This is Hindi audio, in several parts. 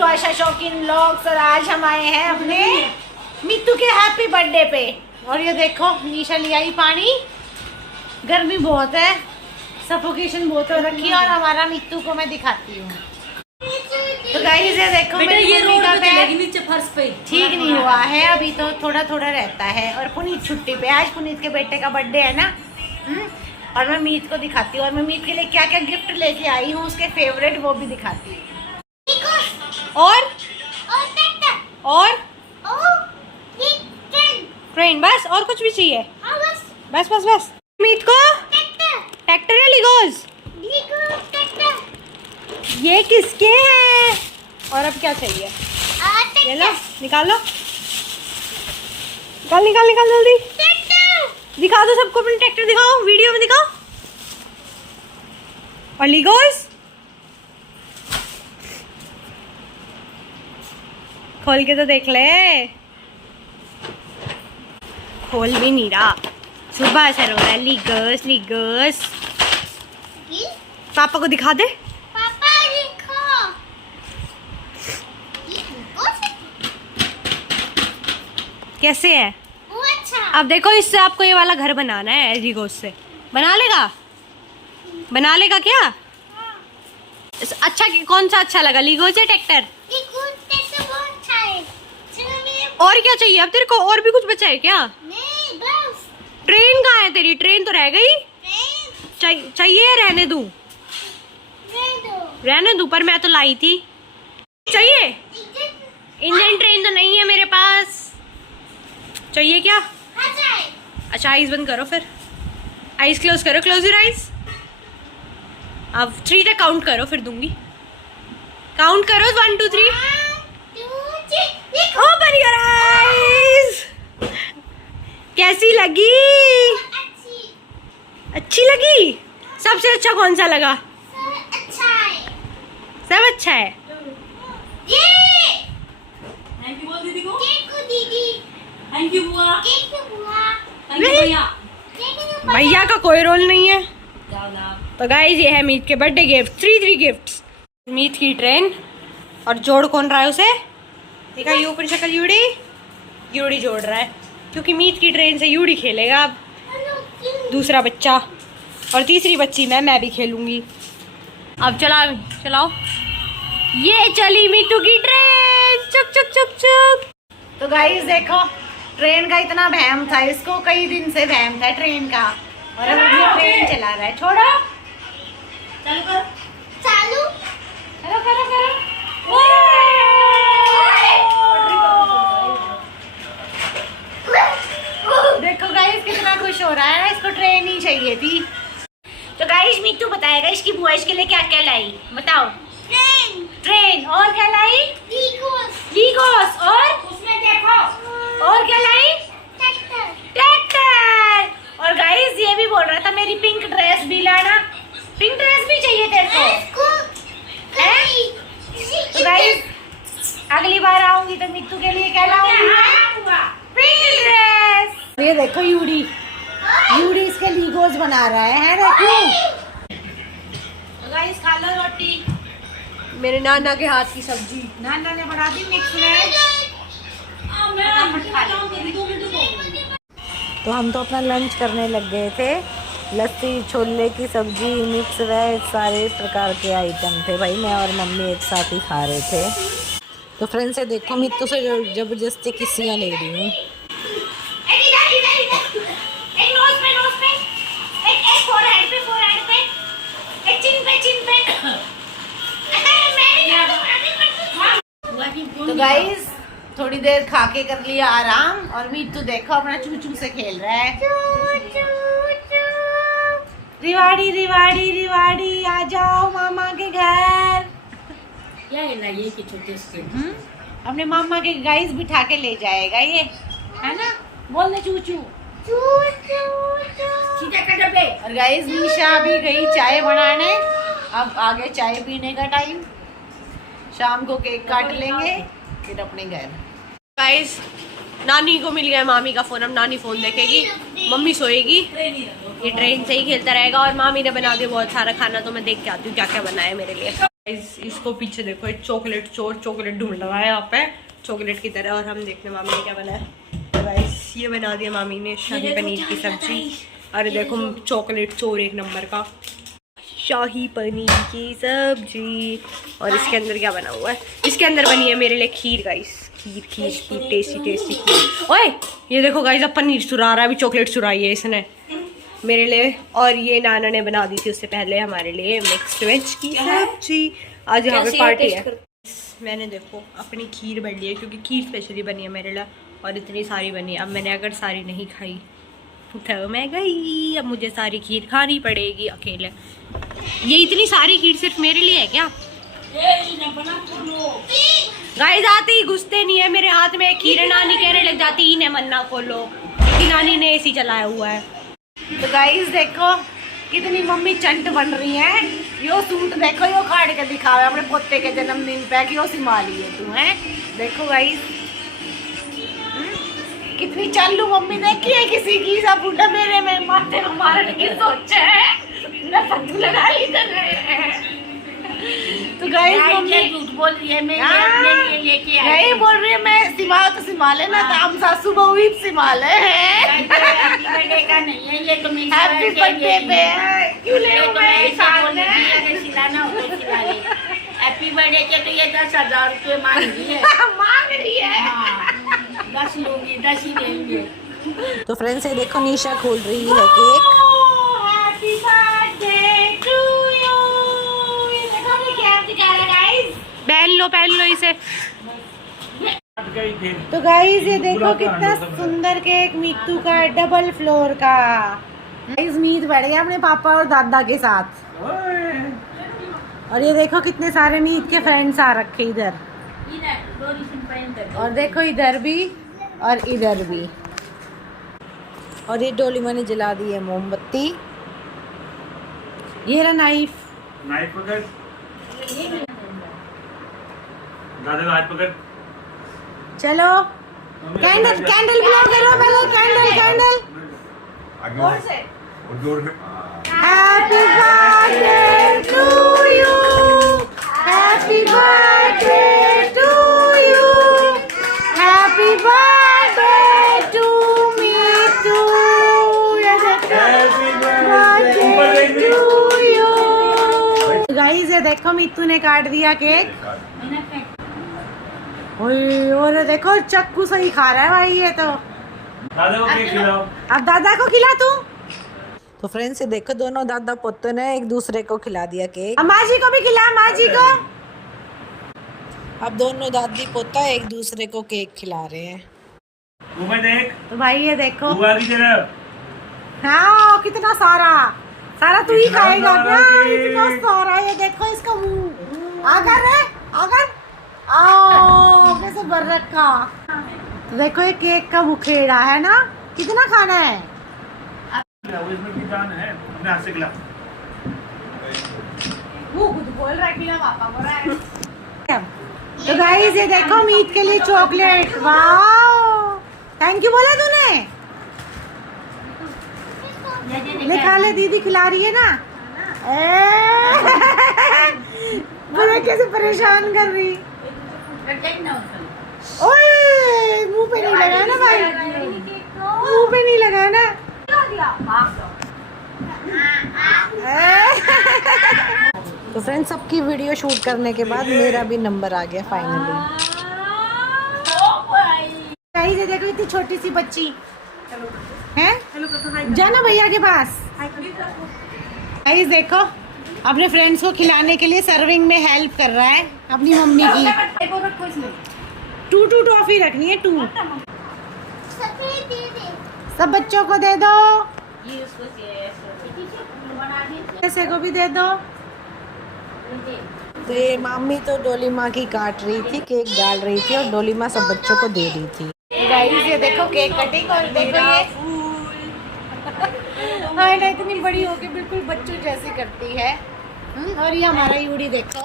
टू आशा शौकीन व्लॉग्स। और आज हम आए हैं अपने मित्तू के हैप्पी बर्थडे पे। और ये देखो निशा ले आई पानी, गर्मी बहुत है, सफोकेशन बहुत हो रखी है। और हमारा मित्तू को मैं दिखाती हूँ। तो गाइस ये देखो मेरी मम्मी का पैर नीचे फर्श पे ठीक नहीं हुआ है अभी, तो थोड़ा थोड़ा रहता है। और पुनीत छुट्टी पे, आज पुनीत के बेटे का बर्थडे है ना। और मैं मीत को दिखाती हूँ, और मैं मीत के लिए क्या क्या गिफ्ट लेके आई हूँ, उसके फेवरेट वो भी दिखाती हूँ। और ट्रेन, बस और कुछ भी चाहिए? बस बस बस। मीत को ट्रैक्टर या लिगोज? ये किसके हैं? और अब क्या चाहिए? ये लो, निकालो, निकाल निकाल निकाल जल्दी। दिखा दो सबको अपने ट्रैक्टर, दिखाओ वीडियो में दिखाओ। और लिगोज खोल के तो देख ले। खोल भी नहीं रहा, सुबह से रो रहा है। लिगोज लिगोज, पापा को दिखा दे। कैसे है? अच्छा। अब देखो इससे आपको ये वाला घर बनाना है लिगोज से। बना लेगा? बना लेगा क्या? अच्छा, कौन सा अच्छा लगा, लिगोज या ट्रैक्टर? और क्या चाहिए अब तेरे को? और भी कुछ बचा है क्या? नहीं, बस। ट्रेन कहाँ है तेरी? ट्रेन तो रह गई। चाहिए या रहने दूं? रहने दूं, पर मैं तो लाई थी। चाहिए? इंडियन ट्रेन तो नहीं है मेरे पास। चाहिए क्या? अच्छा आइज बंद करो, फिर आइज क्लोज करो, क्लोज योर आइज। अब 3 तक काउंट करो, फिर दूंगी। काउंट करो 1 2 3। Open your eyes. कैसी लगी? अच्छी लगी? सबसे अच्छा कौन सा लगा? सब अच्छा है। थैंक यू बोल दीदी को। थैंक यू बुआ। थैंक यू भैया। भैया का कोई रोल नहीं है। तो गाइस ये है मीत के बर्थडे गिफ्ट, 3 गिफ्ट्स। मीत की ट्रेन, और जोड़ कौन रहा है उसे? देखा ये ऊपर शक्ल यूड़ी, यूड़ी जोड़ रहा है, क्योंकि मीत की ट्रेन से यूड़ी खेलेगा अब दूसरा बच्चा, और तीसरी बच्ची मैं भी खेलूंगी। अब चलाओ। ये चली मीतू की ट्रेन, चुक चुक चुक चुक। तो गाइस देखो ट्रेन का इतना वहम था इसको, कई दिन से वहम था ट्रेन का, और अब ये ट्रेन चला रहा है। छोड़ो, चालू करो। देखो गाइस कितना खुश हो रहा है, इसको ट्रेन ही चाहिए थी। तो गाइस मीतू बताएगा इसकी बुआ इसके लिए क्या क्या लाई, बताओ। ट्रेन और क्या लाई? लिगोस। और उसमें देखो, और क्या लाई? ट्रैक्टर। और गाइस ये भी बोल रहा था मेरी पिंक ड्रेस भी लाना। पिंक ड्रेस भी चाहिए तेरे को? तो गाइस अगली बार आऊंगी तो मित्तू के लिए क्या लाऊंगी? Pink dress. ये देखो यूडी इसके लीगोज बना रहा है देखो। तो गाइस खा लो रोटी। मेरे नाना के हाथ की सब्जी नाना ने बना दी, मिक्स वेज। तो हम तो अपना लंच करने लग गए थे। लस्सी, छोले की सब्जी, मिक्स वेज, सारे प्रकार के आइटम थे भाई। मैं और मम्मी एक साथ ही खा रहे थे। तो फ्रेंड से देखो मित्तू से जबरदस्ती किस्सियाँ ले रही हूँ। तो गाइस थोड़ी देर खा के कर लिया आराम, और मित्तू देखो अपना चूचू से खेल रहा है। रिवाड़ी रिवाड़ी रिवाड़ी आ जाओ मामा के घर। क्या ये कि छोटे से अपने मामा के गाइस बिठा के ले जाएगा ये, है ना? बोल दे चूचू। और गाइस निशा भी गई चाय बनाने। अब आगे चाय पीने का टाइम, शाम को केक काट लेंगे, फिर अपने घर। गाइस नानी को मिल गया मामी का फोन, अब नानी फोन देखेगी, मम्मी सोएगी, ये ट्रेन से ही खेलता रहेगा। और मामी ने बना दिया बहुत सारा खाना, तो मैं देख के आती हूँ क्या क्या बनाया मेरे लिए। इसको पीछे देखो, एक चॉकलेट चोर चॉकलेट ढूंढ रहा है यहाँ पे चॉकलेट की तरह। और हम देखने मामी ने क्या बनाया। तो गाइस ये बना दिया मामी ने शाही पनीर की सब्जी। अरे देखो चॉकलेट चोर एक नंबर का, शाही पनीर की सब्जी। और इसके अंदर क्या बना हुआ है, इसके अंदर बनी है मेरे लिए खीर गाइस, खीर खीर खीर टेस्टी टेस्टी खीर। ओए ये देखो गाइस अब पनीर चुरा रहा है, अभी चॉकलेट चुराई है इसने मेरे लिए। और ये नाना ने बना दी थी उससे पहले हमारे लिए मिक्स्ड वेज की सब्जी। आज यहाँ पे पार्टी है। मैंने देखो अपनी खीर बन ली है क्योंकि खीर स्पेशली बनी है मेरे लिए और इतनी सारी बनी है। अब मैंने अगर सारी नहीं खाई तो मैं गई, अब मुझे सारी खीर खानी पड़ेगी अकेले। ये इतनी सारी खीर सिर्फ मेरे लिए है क्या? गाइस आते ही घुसते नहीं है मेरे हाथ में खीर, नानी कहने लग जाती इन्हें मन्ना खोलो कि नानी ने एसी चलाया हुआ है। तो गाइस देखो कितनी मम्मी चंट बन रही है। यो सूट देखो, यो काट के दिखावे अपने पोते के जन्मदिन पे कि यो सिमाली है तू है। देखो गाइस कितनी चालू मम्मी देखी है किसी की। सब बुढ़ा मेरे में माथे को मारने की सोचे है, मैं फंदू लगाई तो गाइस मम्मी झूठ बोल रही है, मैं ये अपने लिए लेके आई नहीं बोल रही है। मैं सिमा तो सिमाले ना, हम सासू बहू ही सिमाले हैं। हैप्पी बर्थडे का नहीं है ये, तो मेरी हैप्पी बर्थडे पे क्यों ले ये रही तो मैं मैं साथ बोल में? रही थी, अगर सिलाना हो तो सिला ले। हैप्पी बर्थडे के तो ये 10,000 रुपये मांग रही है। मांग रही है। हाँ, 10 लूंगी, 10 ही देंगे। तो फ्रेंड्स ये देखो निशा खोल रही है cake. Happy birthday to you. ये देखो मैं क्या दिखा रहा गाइस। पहन लो इसे। तो गाइस ये देखो कितना सुंदर केक मीतू का, डबल फ्लोर का। गाइस मीत बैठ गया अपने पापा और दादा के साथ। और ये देखो कितने सारे मीत के फ्रेंड्स आ रखे इधर। और देखो इधर भी और इधर भी। और ये डोलीमा ने जला दी है मोमबत्ती। ये रहा नाइफ पकड़, दादा हाथ पकड़। चलो कैंडल ब्लो करो पहले, candle. Happy birthday to you, happy birthday to you, happy birthday to Meetu, birthday to you. Guys ये देखो मीतू ने काट दिया केक। ओए और देखो चक्कू से ही खा रहा है भाई ये तो। दादा को केक खिलाओ। अब दादा को खिला तू। तो फ्रेंड्स ये देखो दोनों दादा पोतों ने एक दूसरे को खिला दिया केक। अब माँ जी को भी खिला, माँ जी को। अब दोनों दादी पोता एक दूसरे को केक खिला रहे हैं। ऊपर देख, तो भाई ये देखो बुआ की तरफ। हाँ कितना सारा तू ही इतना खाएगा सारा क्या? केक। इतना सारा। ये देखो इसका मुंह अगर आओ कैसे भर रखा। तो देखो ये केक का मुखेड़ा है ना, कितना खाना है। इसमें की जान है, अपने हाथ से खिला। वो खुद बोल रहा है खिला, पापा बोल रहा है। तो गाइस ये देखो मीत के लिए चॉकलेट। वाओ थैंक यू बोला तूने। ले खा ले, दीदी खिला रही है ना। बोले कैसे परेशान कर रही। ओए मुंह पे नहीं लगा ना भाई, मुंह पे नहीं लगा ना। तो फ्रेंड्स सबकी वीडियो शूट करने के बाद मेरा भी नंबर आ गया फाइनली। गाइस ये देखो इतनी छोटी सी बच्ची है, जाना भैया के पास। गाइस देखो अपने फ्रेंड्स को खिलाने के लिए सर्विंग में हेल्प कर रहा है अपनी मम्मी की। 2 टॉफी रखनी है, 2 सब बच्चों को दे दो, ऐसे को भी दे दो। तो ये मामी तो डोलीमा की काट रही थी, केक डाल रही थी और डोलीमा सब बच्चों को दे रही थी। गाइस ये देखो केक कटिंग। और देखो ये हाँ ना इतनी बड़ी होके बिल्कुल बच्चों जैसी करती है। और ये हमारा यूडी देखो।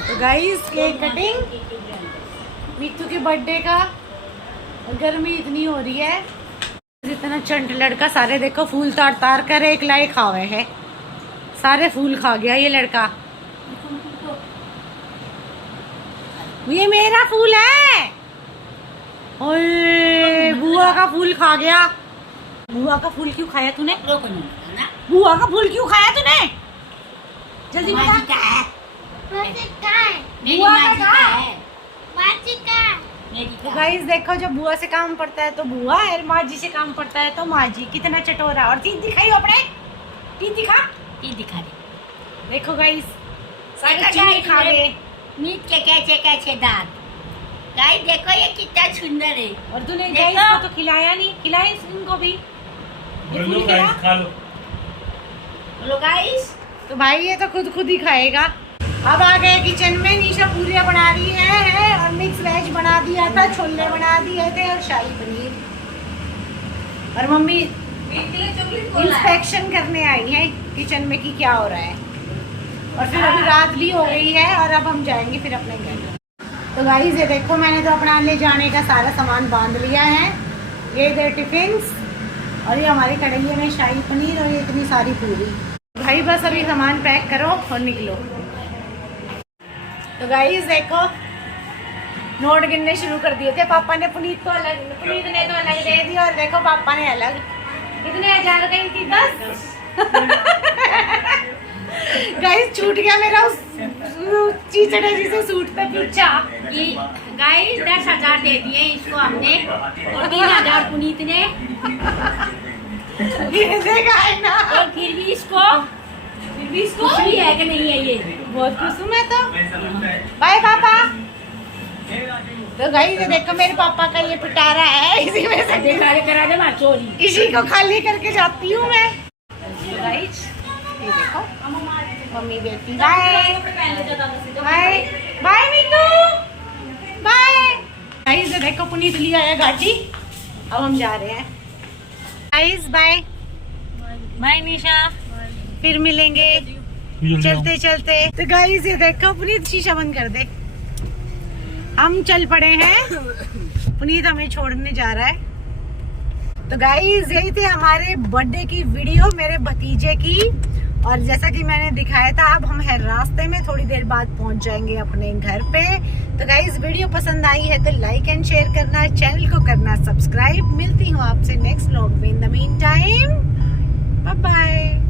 तो गाइस केक कटिंग मीतू के बर्थडे का। गर्मी इतनी हो रही है इतना चंट लड़का, सारे देखो फूल तार तार कर एक लाई खावे है, सारे फूल खा गया ये लड़का। ये मेरा फूल है। ओए बुआ का फूल खा गया। बुआ का फूल क्यों खाया तूने? बुआ का फूल क्यों खाया तूने? जल्दी बता। बुआ का कहा? तो गाइस देखो, जब बुआ से काम पड़ता है तो बुआ, और माँ जी से काम पड़ता है तो माँ जी। कितना चटोरा। और चीज दिखाई अपने, चीज दिखा दे। देखो गाइस सारे खा गए। मीट के कैसे दांत। गाइस देखो ये कितना सुंदर है। और तूने देखो। गाइस को तो खिलाया नहीं, खिलाए इनको भी। ये फूल खिला। खा लो। बोलो गाइस। तो भाई ये तो खुद ही खाएगा। अब आ गए किचन में। निशा पूरियां बना रही है और मिक्स वेज बना दिया था, छोले बना दिए थे और शाही पनीर। और मम्मी इंस्पेक्शन करने आई है किचन में कि क्या हो रहा है। और फिर अभी रात भी हो गई है और अब हम जाएंगे फिर अपने घर। तो गाइस ये देखो, मैंने तो अपना ले जाने का सारा सामान बांध लिया है। ये दे टिफिन्स और ये हमारी कढ़ाई में शाही पनीर और ये इतनी सारी पूरी। भाई बस अभी सामान पैक करो और निकलो। तो गाइस देखो, नोट गिनने शुरू कर दिए थे पापा ने। पुनीत ने तो अलग दे दी और देखो पापा ने अलग। कितने हजार गई थी? 10। गाइस छूट गया मेरा उस चीचड़े जी से सूट पे पीछा। गाइस 10,000 दे दिए इसको हमने और 3,000 पुनीत ने। देखा है ना। और फिर भी इसको कुछ भी है कि नहीं है ये। बहुत खुश हूँ मैं तो। बाय पापा। तो गाइस ये देखो, मेरे पापा का ये पिटारा है, इसी में से करा दे मार चोरी। इसी को खाली करके जाती हूँ मैं। तो गाइस ये देखो, मम्मी बेटी bye bye bye Meenu bye. Guys ये देखो, पुनीत लिया है गाड़ी। अब हम जा रहे हैं। गाइस बाय बाय निशा, फिर मिलेंगे चलते चलते। तो गाइस ये देखो, पुनीत शीशा बंद कर दे। हम चल पड़े हैं, पुनीत हमें छोड़ने जा रहा है। तो गाइस यही थे हमारे बर्थडे की वीडियो मेरे भतीजे की। और जैसा कि मैंने दिखाया था, अब हम है रास्ते में, थोड़ी देर बाद पहुंच जाएंगे अपने घर पे। तो गाइस वीडियो पसंद आई है तो लाइक एंड शेयर करना, चैनल को करना सब्सक्राइब। मिलती हूँ आपसे नेक्स्ट व्लॉग में। In the meantime bye bye.